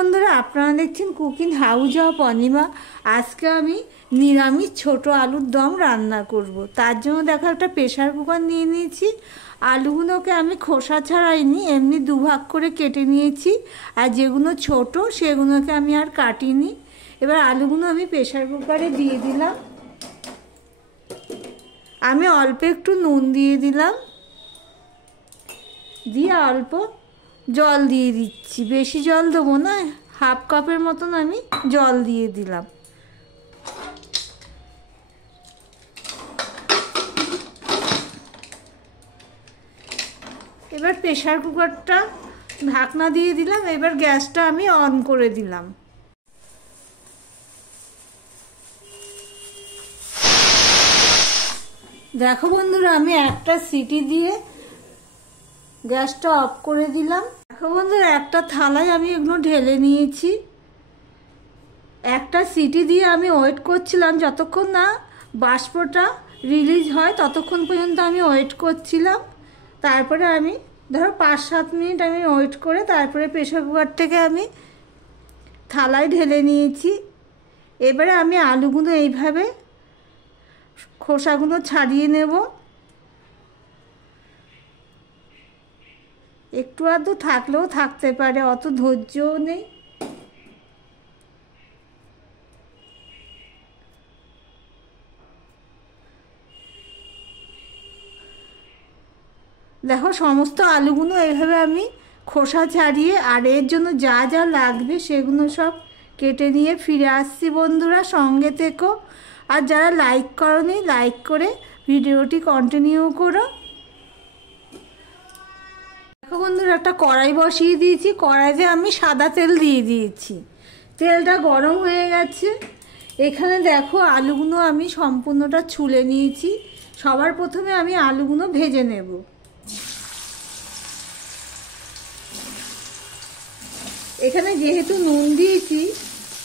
বন্ধুরা, আপনারা দেখছেন কুকিং হাউস অফ অনিমা। আজকে আমি নিরামিষ ছোট আলুর দম রান্না করব। তার জন্য দেখো একটা প্রেশার কুকার নিয়ে নিয়েছি। আলুগুলোকে আমি খোসা ছাড়াইনি, এমনি দুভাগ করে কেটে নিয়েছি। আর যেগুলো ছোট সেগুলোকে আমি আর কাটিনি। এবার আলুগুলো আমি প্রেশার কুকারে দিয়ে দিলাম। আমি অল্প একটু নুন দিয়ে দিলাম, দিয়ে অল্প জল দিয়ে দিচ্ছি। বেশি জল দেবো না, হাফ কাপের মতন আমি জল দিয়ে দিলাম। এবার প্রেশার কুকারটা ঢাকনা দিয়ে দিলাম। এবার গ্যাসটা আমি অন করে দিলাম। দেখো বন্ধুরা, আমি একটা সিটি দিয়ে গ্যাসটা অফ করে দিলাম। দেখো বন্ধুরা, একটা থালায় আমি এগুলো ঢেলে নিয়েছি। একটা সিটি দিয়ে আমি ওয়েট করছিলাম, যতক্ষণ না বাষ্পটা রিলিজ হয় ততক্ষণ পর্যন্ত আমি ওয়েট করছিলাম। তারপরে আমি ধরো 5-7 মিনিট আমি ওয়েট করে তারপরে প্রেশার কুকার থেকে আমি থালায় ঢেলে নিয়েছি। এবারে আমি আলুগুলো এইভাবে খোসাগুলো ছাড়িয়ে নেব। একটু আধটু থাকলেও থাকতে পারে, অত ধৈর্যও নেই। দেখো, সমস্ত আলুগুলো এইভাবে আমি খোসা ছাড়িয়ে আর এর জন্য যা যা লাগবে সেগুলো সব কেটে নিয়ে ফিরে আসছি। বন্ধুরা, সঙ্গে থেকো। আর যারা লাইক করোনি, লাইক করে ভিডিওটি কন্টিনিউ করো। দেখো বন্ধুরা, একটা কড়াই বসিয়ে দিয়েছি। কড়াইতে আমি সাদা তেল দিয়ে দিয়েছি। তেলটা গরম হয়ে গেছে। এখানে দেখো, আলুগুলো আমি সম্পূর্ণটা ছুলে নিয়েছি। সবার প্রথমে আমি আলুগুলো ভেজে নেব। এখানে যেহেতু নুন দিয়েছি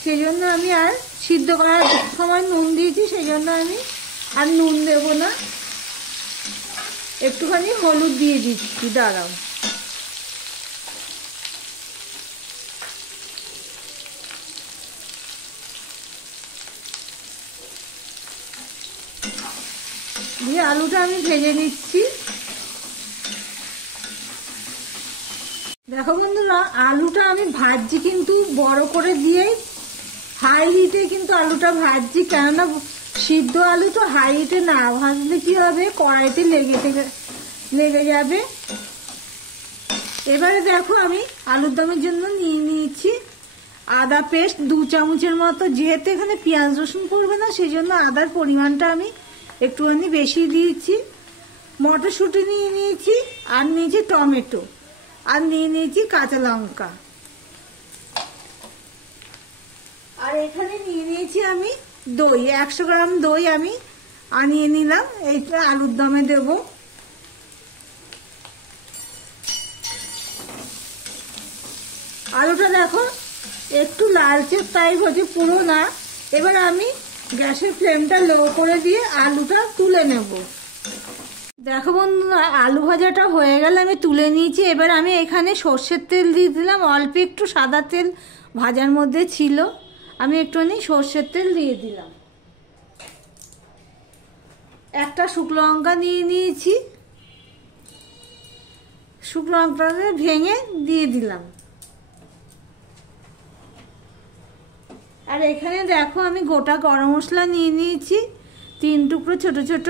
সেই জন্য আমি আর সিদ্ধ করার সময় নুন দিয়েছি, সেই জন্য আমি আর নুন দেব না। একটুখানি হলুদ দিয়ে দিচ্ছি, দাঁড়াও। দিয়ে আলুটা আমি ভেজে নিচ্ছি। দেখো বন্ধুরা, আলুটা আমি ভাজছি কিন্তু বড় করে দিয়ে হাই হিটে কিন্তু আলুটা ভাজছি। কেননা সিদ্ধ আলু তো হাই হিটে না ভাজলে কি হবে, কড়াইতে লেগে যাবে। এবারে দেখো, আমি আলুর দমের জন্য নিয়ে নিয়েছি আদা পেস্ট 2 চামচের মতো। যেহেতু এখানে পেঁয়াজ রসুন পড়বে না, সেই জন্য আদার পরিমাণটা আমি একটুখানি বেশি দিয়েছি। মটরশুঁটি নিয়ে নিয়েছি, আর নিয়েছি টমেটো, আর নিয়ে নিয়েছি কাঁচা লঙ্কা। আর এখানে নিয়ে নিয়েছি আমি দই, 100 গ্রাম দই আমি আনিয়ে নিলাম। এইটা আলুর দমে দেব। আলুটা দেখো একটু লালচে টাইপ হচ্ছে, পুরো না। এবার আমি গ্যাসের ফ্লেমটা লো করে দিয়ে আলুটা তুলে নেব। দেখো বন্ধুরা, আলু ভাজাটা হয়ে গেলে আমি তুলে নিয়েছি। এবার আমি এখানে সর্ষের তেল দিয়ে দিলাম। অল্প একটু সাদা তেল ভাজার মধ্যে ছিল, আমি একটুখানি সর্ষের তেল দিয়ে দিলাম। একটা শুকনো লঙ্কা নিয়ে নিয়েছি, শুকনো লঙ্কাটা ভেঙে দিয়ে দিলাম। আর এখানে দেখো, আমি গোটা গরম মশলা নিয়ে নিয়েছি 3 টুকরো ছোট ছোট,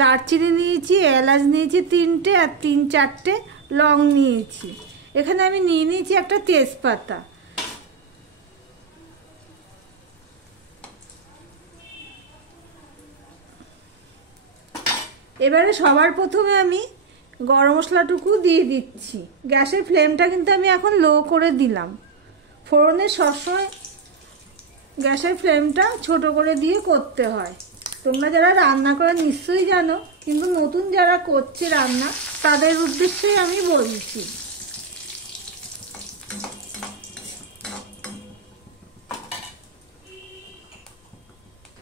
দারচিনি নিয়েছি, এলাচ নিয়েছি 3টে, আর 3-4টে লং নিয়েছি। এখানে আমি নিয়ে নিয়েছি একটা তেজপাতা। এবারে সবার প্রথমে আমি গরম মশলাটুকু দিয়ে দিচ্ছি। গ্যাসের ফ্লেমটা কিন্তু আমি এখন লো করে দিলাম। ফোড়নে সবসময় গ্যাসের ফ্লেমটা ছোট করে দিয়ে করতে হয়। তোমরা যারা রান্না করে নিশ্চয়ই জানো, কিন্তু নতুন যারা করছে রান্না তাদের উদ্দেশ্যেই আমি বলছি।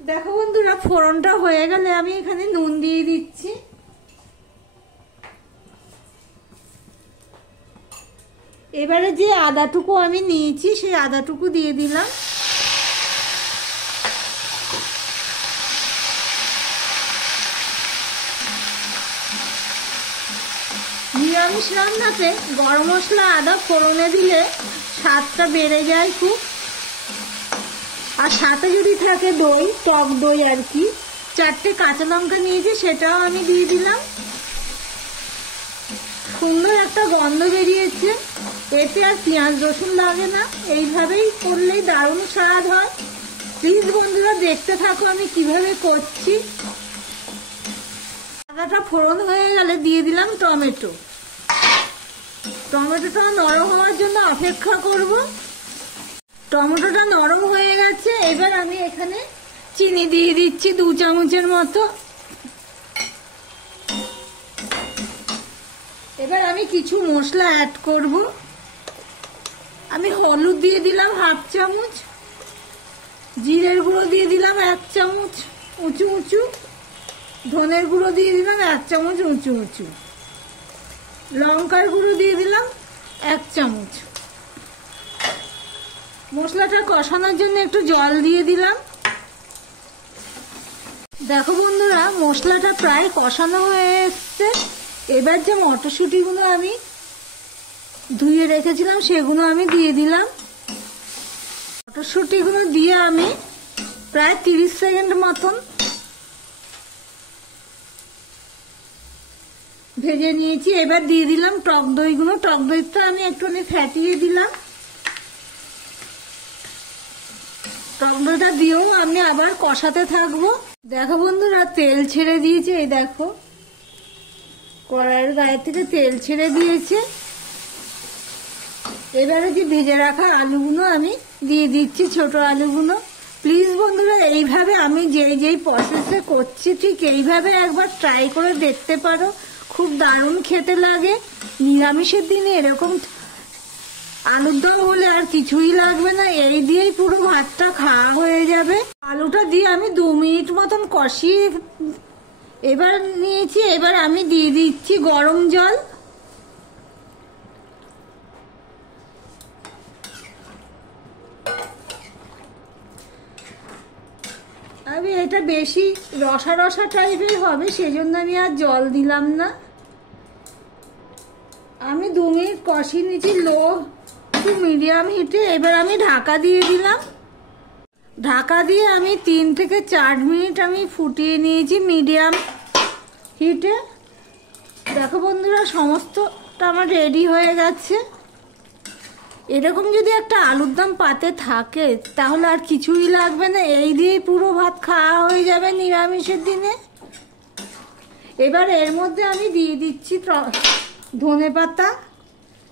দেখো বন্ধুরা, ফোড়নটা হয়ে গেলে আমি এখানে নুন দিয়ে দিচ্ছি। এবারে যে আদাটুকু আমি নিয়েছি সেই আদাটুকু দিয়ে দিলাম। নিরামিষ রান্নাতে গরম মশলা আদা ফোড়নে দিলে স্বাদটা বেড়ে যায় খুব। আর সাথে যদি থাকে দই, টক দই আর কি, 4টে কাঁচা লঙ্কা নিয়েছি সেটাও আমি দিয়ে দিলাম। সুন্দর একটা গন্ধ বেরিয়েছে, এতে আর পেঁয়াজ রসুন লাগে না। এইভাবেই করলেই দারুণ স্বাদ হয়। প্লিজ বন্ধুরা দেখতে থাকো আমি কিভাবে করছি। আদাটা ফোড়ন হয়ে গেলে দিয়ে দিলাম টমেটো। টমেটোটা নরম হওয়ার জন্য অপেক্ষা করব। টমেটোটা নরম হয়ে গেছে, এবার আমি এখানে চিনি দিয়ে দিচ্ছি 2 চামচের মতো। এবার আমি কিছু মশলা অ্যাড করব। আমি হলুদ দিয়ে দিলাম 1/2 চামচ, জিরের গুঁড়ো দিয়ে দিলাম 1 চামচ উঁচু উঁচু, ধনের গুঁড়ো দিয়ে দিলাম 1 চামচ উঁচু উঁচু, লঙ্কার গুঁড়ো দিয়ে দিলাম 1 চামচ। মশলাটা কষানোর জন্য একটু জল দিয়ে দিলাম। দেখো বন্ধুরা মশলাটা প্রায় কষানো হয়ে এসছে। এবার যে মটরশুঁটিগুলো আমি ধুয়ে রেখেছিলাম সেগুলো আমি দিয়ে দিলাম। মটরশুঁটিগুলো দিয়ে আমি প্রায় 30 সেকেন্ড মতন ভেজে নিয়েছি। এবার দিয়ে দিলাম টক দইগুলো। টক দইটা আমি একটুখানি ফ্যাটিয়ে দিলাম। টক দইটা দিয়েও আমি আবার কষাতে থাকবো। দেখো বন্ধুরা তেল ছেড়ে দিয়েছে, এই দেখো কড়াইয়ের গায়ে থেকে তেল ছেড়ে দিয়েছে। এবারে যে ভেজে রাখা আলুগুলো আমি দিয়ে দিচ্ছি, ছোট আলুগুলো। প্লিজ বন্ধুরা এইভাবে আমি যেই প্রসেসে করছি ঠিক এইভাবে একবার ট্রাই করে দেখতে পারো, খুব দারুণ খেতে লাগে। নিরামিষের দিনে এরকম আলুর দম হলে আর কিছুই লাগবে না, এই দিয়েই পুরো ভাতটা খাওয়া হয়ে যাবে। আলুটা দিয়ে আমি 2 মিনিট মতন কষিয়ে এবার নিয়েছি। এবার আমি দিয়ে দিচ্ছি গরম জল। আমি এটা বেশি রসা রসা টাইপের হবে, সেজন্য আমি আর জল দিলাম না। আমি 2 মিনিট কষিয়ে নিয়েছি লো টু মিডিয়াম হিটে। এবার আমি ঢাকা দিয়ে দিলাম। ঢাকা দিয়ে আমি 3 থেকে 4 মিনিট আমি ফুটিয়ে নিয়েছি মিডিয়াম হিটে। দেখো বন্ধুরা সমস্তটা আমার রেডি হয়ে গেছে। এরকম যদি একটা আলুর দম পাতে থাকে তাহলে আর কিছুই লাগবে না, এই দিয়েই পুরো ভাত খাওয়া হয়ে যাবে নিরামিষের দিনে। এবার এর মধ্যে আমি দিয়ে দিচ্ছি ধনেপাতা।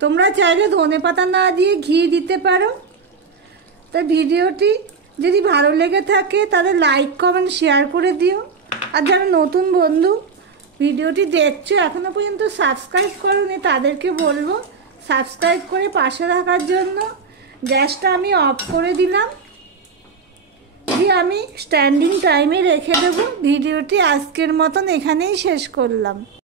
তোমরা চাইলে ধনেপাতা না দিয়ে ঘি দিতে পারো। তো ভিডিওটি যদি ভালো লেগে থাকে তাহলে লাইক কমেন্ট শেয়ার করে দিও। আর যারা নতুন বন্ধু ভিডিওটি দেখছো এখনো পর্যন্ত সাবস্ক্রাইব করোনি তাদেরকে বলবো সাবস্ক্রাইব করে পাশে থাকার জন্য। গ্যাসটা আমি অফ করে দিলাম, দিয়ে আমি স্ট্যান্ডিং টাইমে রেখে দেবো। ভিডিওটি আজকের মতন এখানেই শেষ করলাম।